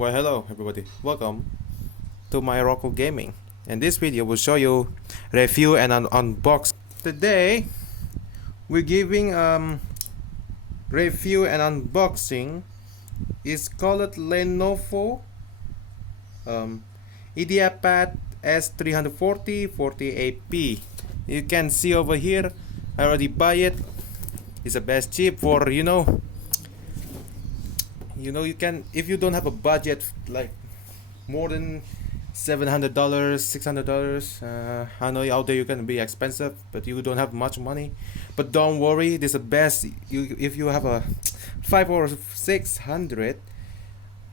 Well, hello everybody. Welcome to my Rocco Gaming. And this video will show you review and unbox. Today we're giving review and unboxing. It's called Lenovo Ideapad S340 40AP. You can see over here. I already buy it. It's the best chip for you can, if you don't have a budget like more than $700 $600. I know out there you can be expensive, but you don't have much money. But don't worry, this is the best. If you have a 5 or 600,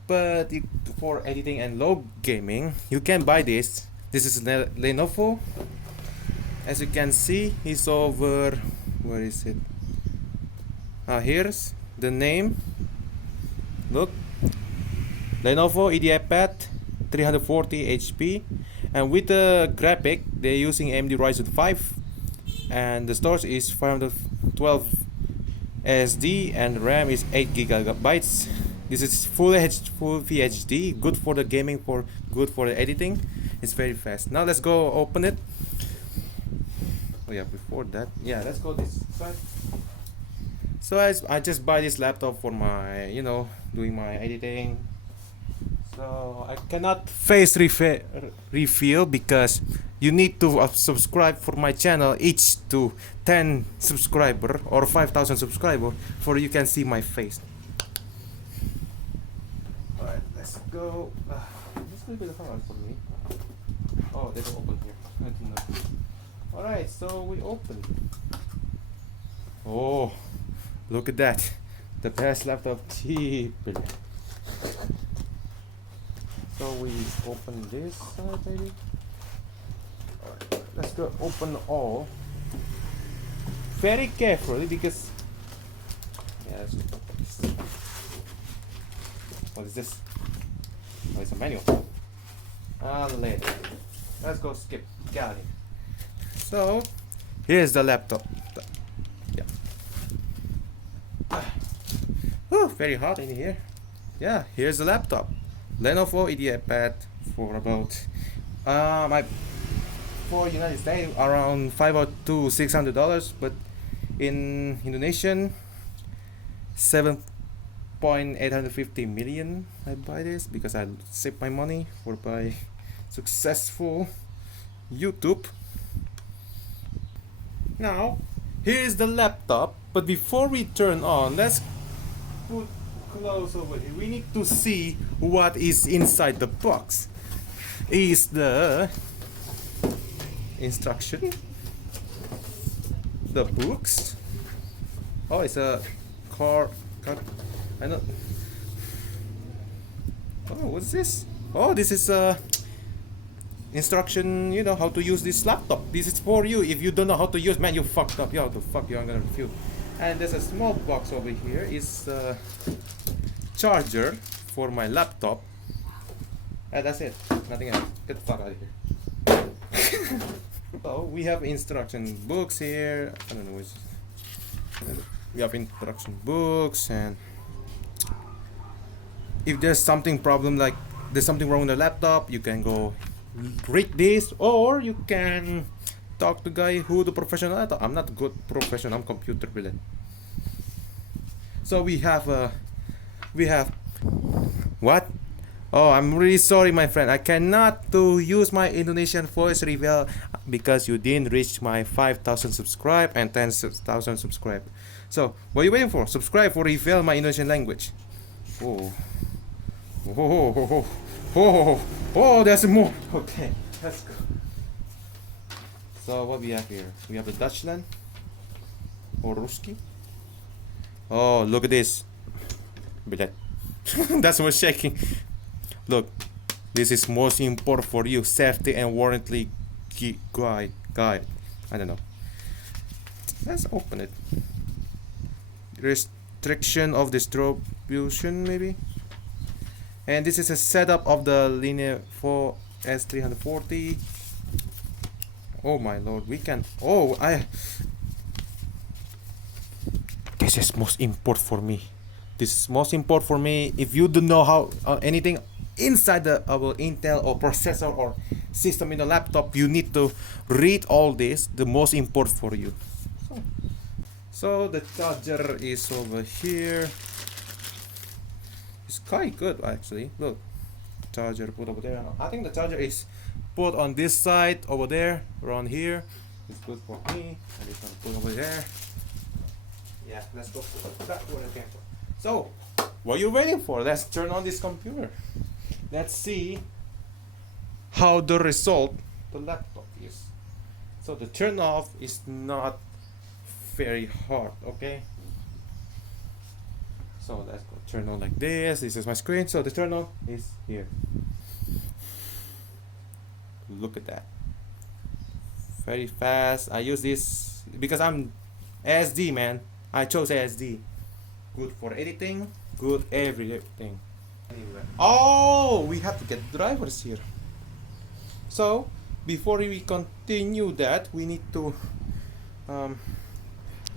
but for editing and low gaming, you can buy this. This is Lenovo. As you can see, it's over, where is it? Here's the name. Look, Lenovo Ideapad 340 HP, and with the graphic they're using AMD Ryzen 5, and the storage is 512 SD, and RAM is 8 gigabytes. This is full VHD, good for the gaming, good for the editing. It's very fast. Now let's go open it. Oh yeah, before that, yeah, let's go this side. So I just buy this laptop for my, doing my editing. So I cannot face refill because you need to subscribe for my channel each to 10 subscriber or 5,000 subscriber for you can see my face. Alright, let's go. This will be the hard for me. Oh, they don't open here. I don't know. Alright, so we open. Oh, look at that. The best laptop cheap. So we open this side maybe. Alright, let's go open all. Very carefully because let's open this. What is this? Oh, it's a manual. Later. Let's go skip. Got it. So here's the laptop. Yeah. Whew, very hot in here. Yeah, here's the laptop. Lenovo Ideapad for about for United States around $500 to $600, but in Indonesian 7.850 million. I buy this because I save my money for my successful YouTube. Now here's the laptop, but before we turn on, let's put close over here. We need to see what is inside the box. Is the instruction, the books. Oh, it's a card. I know. Oh, what's this? Oh, this is a instruction. You know how to use this laptop. This is for you. If you don't know how to use, man, you fucked up. Yo, the fuck you? I'm gonna review. And there's a small box over here. Is charger for my laptop, and that's it. Nothing else. Get the fuck out of here. So we have instruction books here. I don't know which. We have instruction books, and if there's something problem, like there's something wrong with the laptop, you can go read this, or you can talk to guy who the professional. I'm not a good professional. I'm computer brilliant. So we have what? Oh, I'm really sorry, my friend. I cannot use my Indonesian voice reveal because you didn't reach my 5,000 subscribe and 10,000 subscribe. So what are you waiting for? Subscribe for reveal my Indonesian language. Oh, oh, there's more. Okay, let's go. So what we have here? We have the Dutchland or Ruski. Oh, look at this. Billet. That's what's shaking. Look, this is most important for you. Safety and warranty guide. I don't know. Let's open it. Restriction of distribution maybe. And this is a setup of the Lenovo S340. Oh my lord, we can. This is most important for me. This is most important for me. If you don't know how anything inside our Intel or processor or system in the laptop, you need to read all this, the most important for you. So the charger is over here. It's quite good actually. Look, charger put over there. I think the charger is put on this side over there, around here. It's good for me. And it's gonna put over there. Yeah, let's go put that one again. So, what are you waiting for? Let's turn on this computer. Let's see how the result the laptop is. So the turn off is not very hard, okay? So let's go turn on like this. This is my screen. So the turn on is here. Look at that. Very fast. I use this because I'm SD, man. I chose SD. Good for editing, good everything. Anyway. Oh, we have to get drivers here. So before we continue that, we need to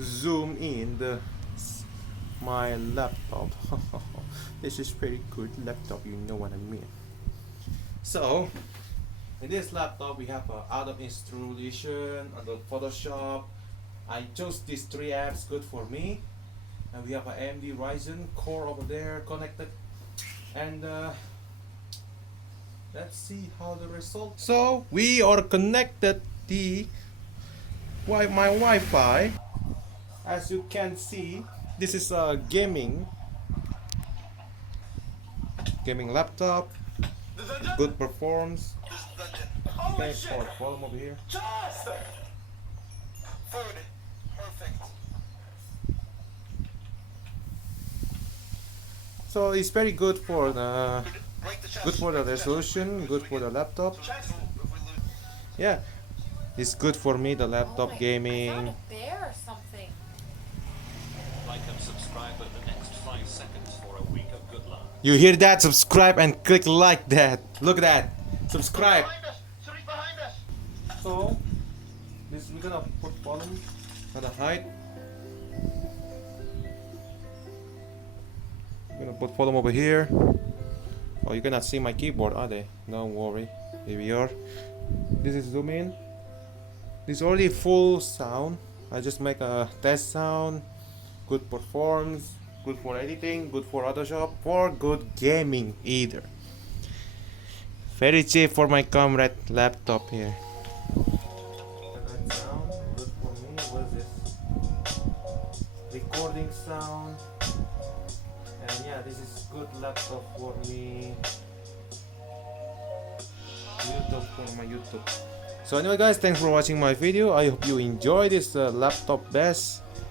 zoom in my laptop. This is pretty good laptop, you know what I mean. So in this laptop we have out of installation under Photoshop. I chose these 3 apps, good for me. And we have an AMD Ryzen core over there connected. And let's see how the result. So we are connected my Wi-Fi. As you can see, this is a gaming laptop. Good performance. Okay, for volume over here. So it's very good for the resolution, good for the laptop. Yeah, it's good for me, the laptop gaming. Like and subscribe in the next 5 seconds for a week of good luck. You hear that? Subscribe and click like that. Look at that. Subscribe. So this we're gonna put volume and the height. I'm gonna put volume over here. Oh, you cannot see my keyboard, are they? Don't worry. Here we are. This is zoom in. This is already full sound. I just make a test sound. Good performance, good for editing, good for Photoshop, for good gaming either. Very cheap for my comrade laptop here. Sound, good for me. What is this? Recording sound. And yeah, this is good laptop for me. YouTube for my YouTube. So anyway guys, thanks for watching my video. I hope you enjoy this laptop best.